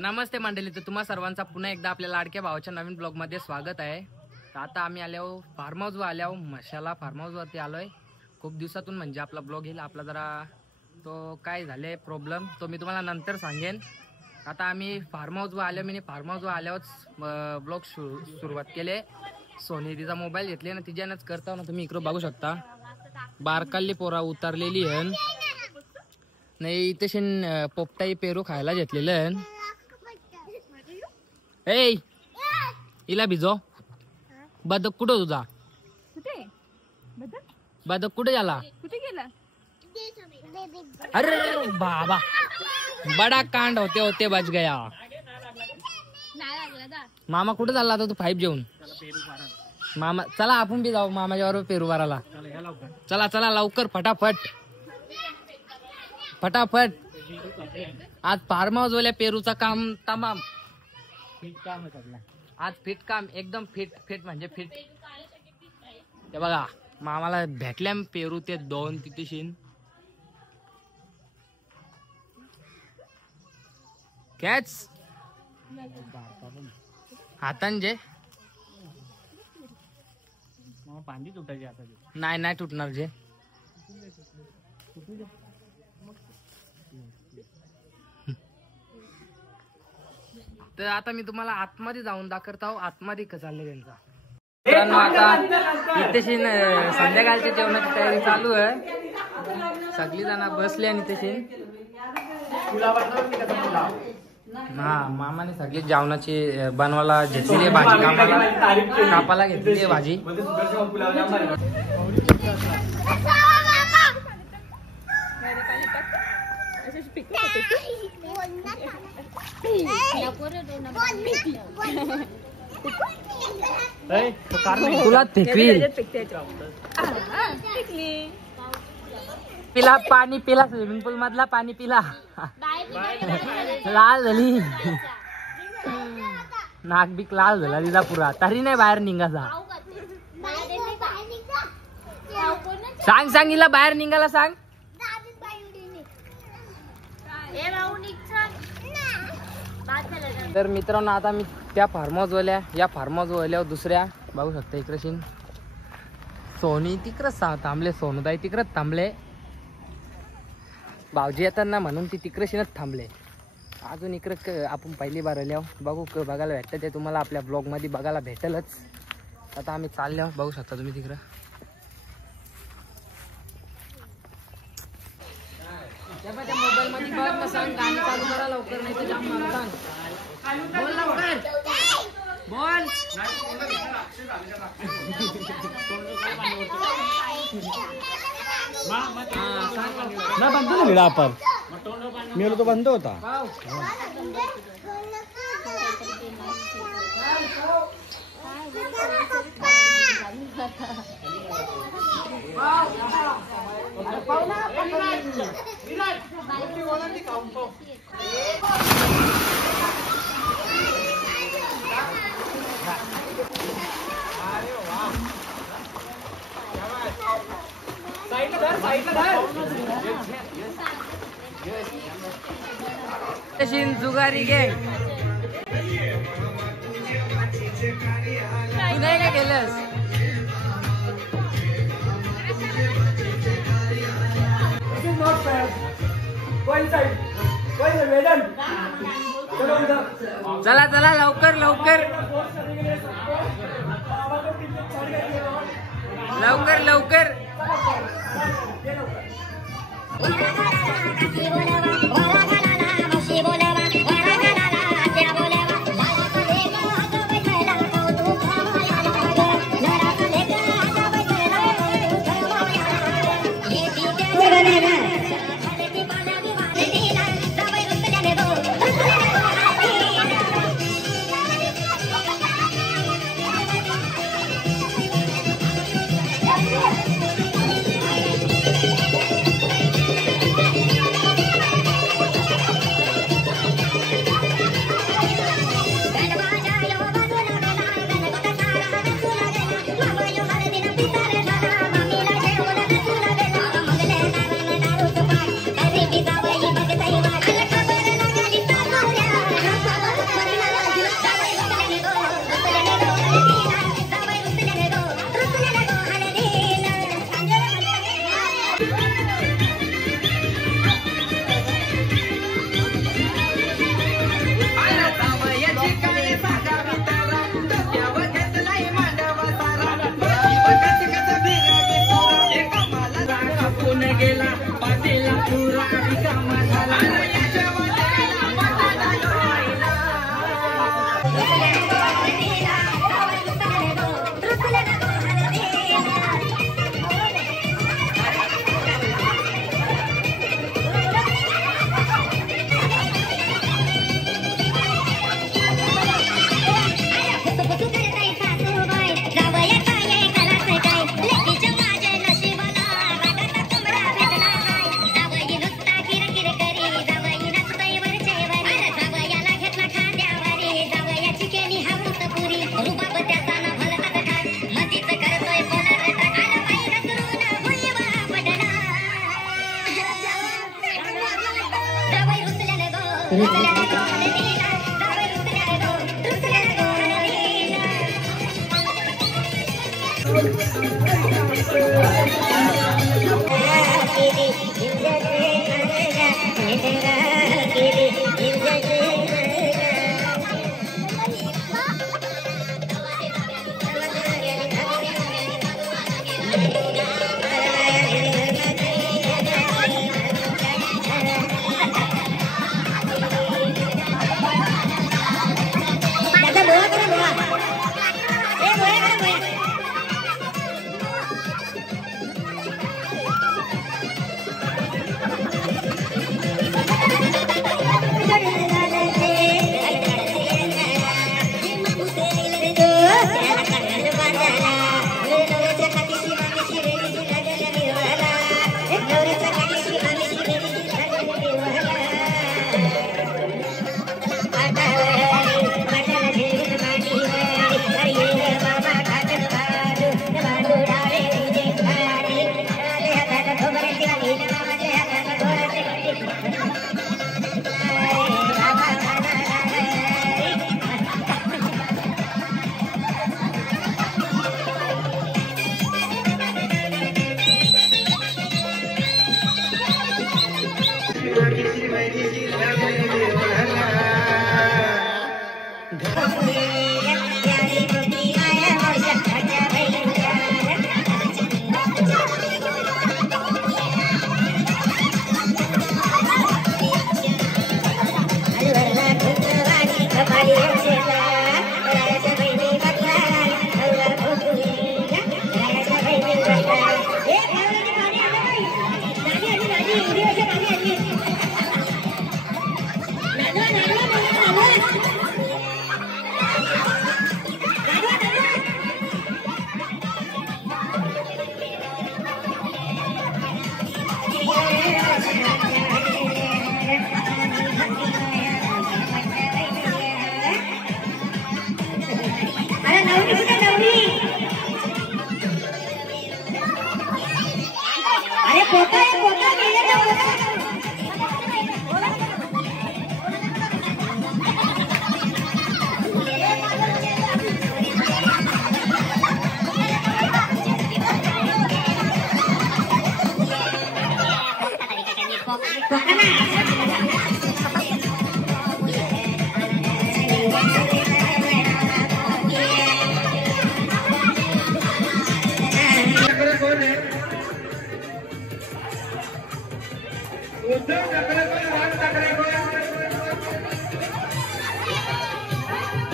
नमस्ते मंडळी, तर तुम्हा सर्वांचा पुन्हा एकदा आपल्या लाडक्या भावाच्या नवीन ब्लॉग मध्ये स्वागत आहे। तर आता आम्ही आलो फार्म हाऊस वर आलो, मशाला फार्म हाऊस वरती आलोय। खूप दिवसातून म्हणजे आपला ब्लॉग येईल, आपला जरा तो काय झाले प्रॉब्लेम तो मी तुम्हाला नंतर सांगेन। आता आम्ही फार्म हाऊस वर आलो, मी फार्म हाऊस वर आल्यावर ब्लॉग सुरुवात केले। सोनी तिचा मोबाईल घेतले ना, तिच्यानंच करता ना, तुम्ही इकडे बघू शकता। बारकाली पोरा उतरलेली आहे नाही, तशी पोपटाई पेरू खायला घेतलेलं आहे। ए इला भिजो बदक कुठं तुझा? कुठे बदक कुठे झाला? कुठे गेला? अरे बाबा, बडा कांड होते होते बच गया। मामा कुठे चालला आता तू? 5 जेवून मामा, चला आपण बी जाऊ मामाच्या बरोबर पेरू बाराला। चला चला लवकर, फटाफट फटाफट। आज फार्म हाऊस वाल्या पेरूचा काम तमाम। आज फिट काम, एकदम फिट फिट म्हणजे फिट। ते बघा मामाला भेटल्या पेरू ते 2 तिथेशीन कॅच हातान जे पाणी तुटायचे आता नाही नाही तुटणार जे। तर आता मी तुम्हाला आतमध्ये जाऊन दाखवत आहो, आतमध्ये कसं चाललंय त्यांचा। मित्रांनो आता इथेशी संध्याकाळच्या जेवणाची तयारी चालू आहे, सगळी जण बसले आणि तशी हा मामाने सगळी जेवणाची बनवायला घेतलेली आहे भाजी, कापाला घेतलेली आहे भाजी। तुला पिला पाणी पिला, स्विमिंग पूल मधला पाणी पिला, लाल झाली नाक बीक लाल झाला तिचा पुरा, तरी नाही बाहेर निघायचा। सांग सांग हिला बाहेर निघायला सांग। तर मित्रांनो आता मी त्या फार्म हाऊस वाल्या या फार्म हाऊस वाल्यावर दुसऱ्या बघू शकता इकडे सोनी तिकडच थांबले, सोनूताई तिकडच थांबले, भाऊजी येताना म्हणून ती तिकडशीनच थांबले। अजून इकडे आपण पहिली बार आल्यावर बघू बघायला भेटतं, ते तुम्हाला आपल्या ब्लॉग मध्ये बघायला भेटेलच। आता आम्ही चालल्यावर बघू शकता तुम्ही तिकडं। मोबाईल मध्ये बघ ना, सांग गाणी चालू करा लवकर, नाही तर जाम मारू सांग। बोल लवकर बोल। ना बंद ना मिला पर मेरे तो बंद होता। जुगारी गँग तू नाही काय केलंस? चला चला लवकर लवकर लवकर लवकर।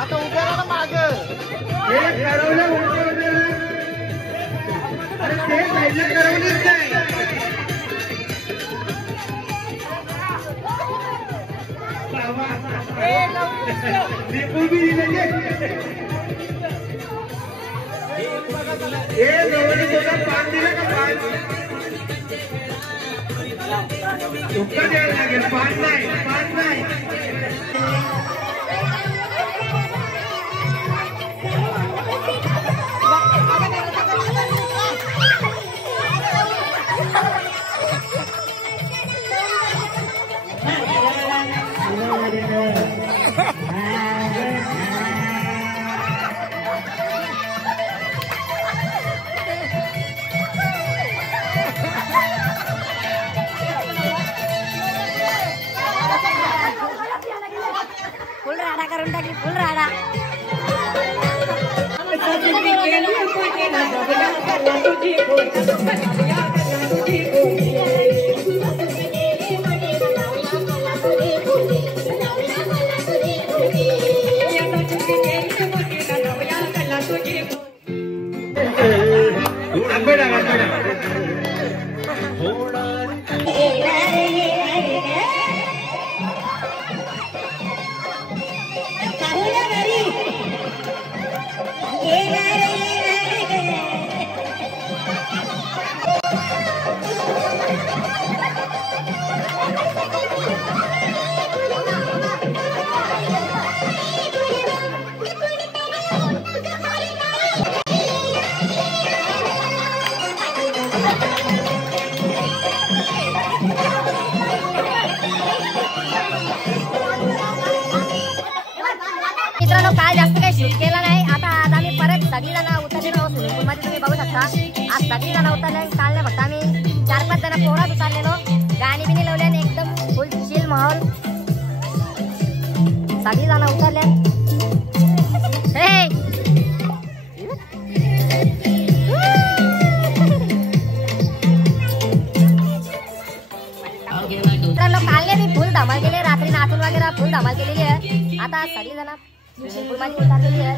आता उभ्या राहा माग द्यायला लागेल पाच नाही फुल राडा करून टाकली फुल राडा मित्रांनो काल जास्त काही शूट केला नाही. आता आज आम्ही परत सगळी जण उतरलेलो स्विमिंग पूल मध्ये. तुम्ही बघू शकता आज सगळी जण उतरले. काल नाही फक्त आम्ही 4-5 जण पोरात उतरलेलो. गाणी बिनी लावले आणि एकदम फुल चिल माहोल. सगळी जण उतरले. मित्रांनो काल मी फुल धमाल केली. रात्री नाचून वगैरे फुल धमाल केलेली आहे. आता सगळी जण स्विमिंग पूल मध्ये उतरलेली आहे.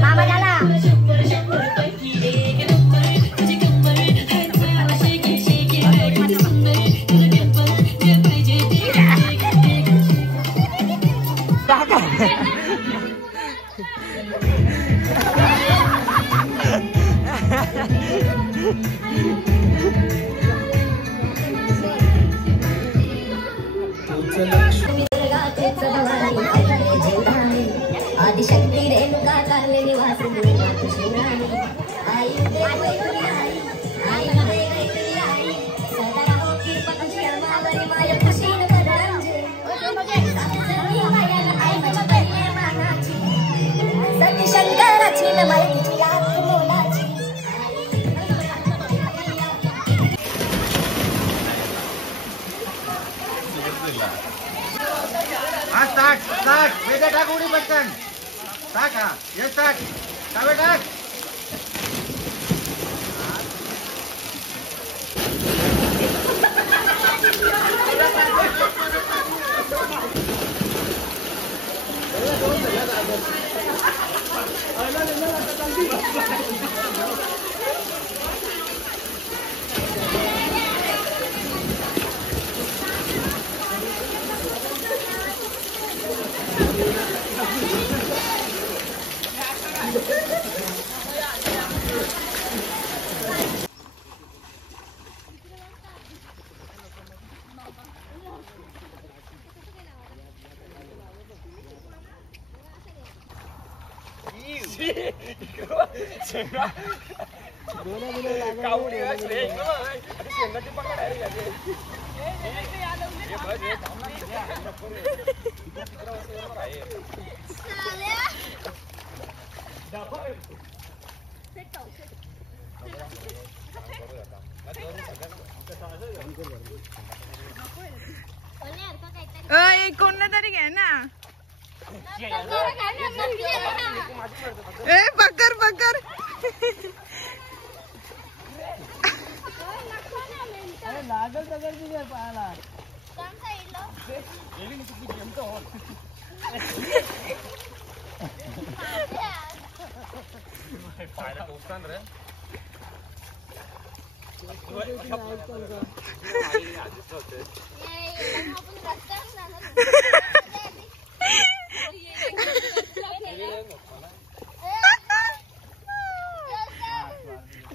मामा झाला आदिशक्ती रेणुका कारले निवास आई सदा राहो कृपा श्यामावरी माय खुशीन बदलांजे सती शंकराची नमळीची लाख मोलाची. हा टाक टाक वेगळं टाक उडी पटकन टाक. हा येस टाक टावे टाक. कोणला तरी घ्या ना. ए पकर पकर. लागल सगळं पाहायला.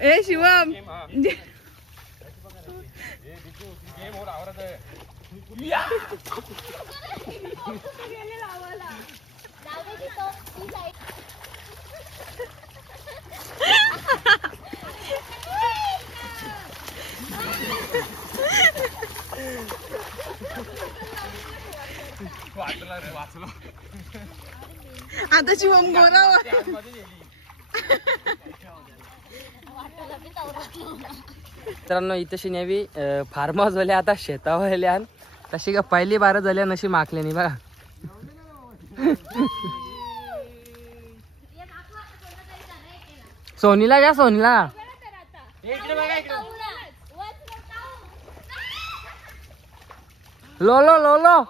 ए शिवम आता शिवम गोरा. मित्रांनो इथशी नेवी फार्म हाऊस झाले आता शेतावर तशी का पहिली बार झाल्या नशी माकले नाही बघा. सोनीला जा सोनीला. लो लो लो लो.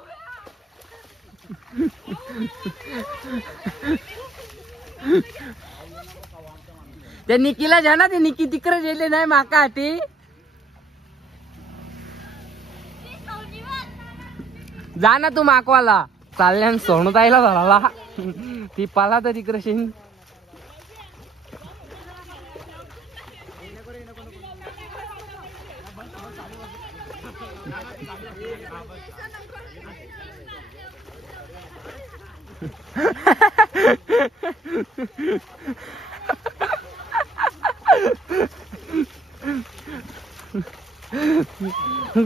ते निकीला जा ना. ते निकी तिकडे गेले नाही माका ती. जा ना तू माकवाला. चालल्यान सोनू ताईला झाला ती पाला तर तिकडे शिन.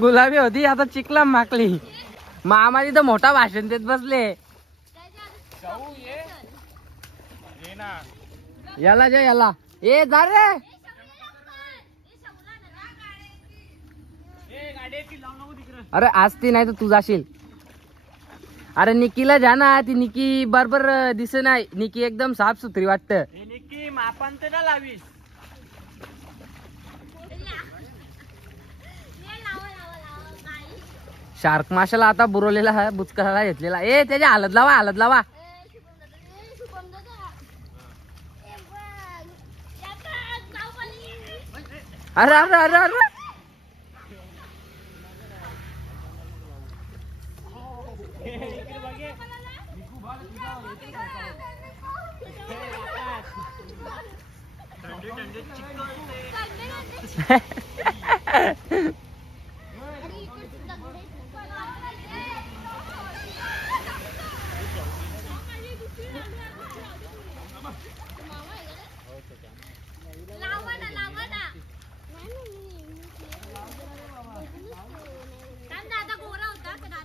गुलाबी होती आता चिकला माकली. मामा तिथं मोठा भाषण देत बसले. याला जा याला ए जा रे. अरे आज ती नाही तर तू जाशील. अरे निकीला जा ना. ती निकी बरोबर दिसे नाही. निकी एकदम साफ सुथरी वाटत. निकी मापान ते ना लावीस. शार्क माशाला आता बुरवलेला आहे. बुचकाला घेतलेला. ए त्याच्या हलत लावा हलत लावा. अरे अरे अरे अरे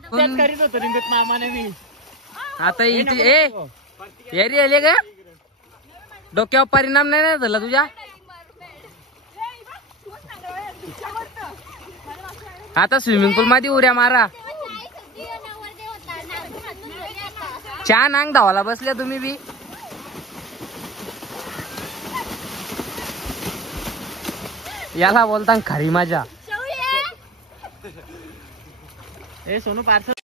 त्यात करीत होतो रिंगत मामाने मी. आता इथे ए एरी आले का डोक्यावर परिणाम नाही ना झाला तुझ्या. आता स्विमिंग पूल मध्ये उड्या मारा. छान अंग धावाला बसल्या तुम्ही बी. याला बोलता खरी मजा. ए सोनू पार्सल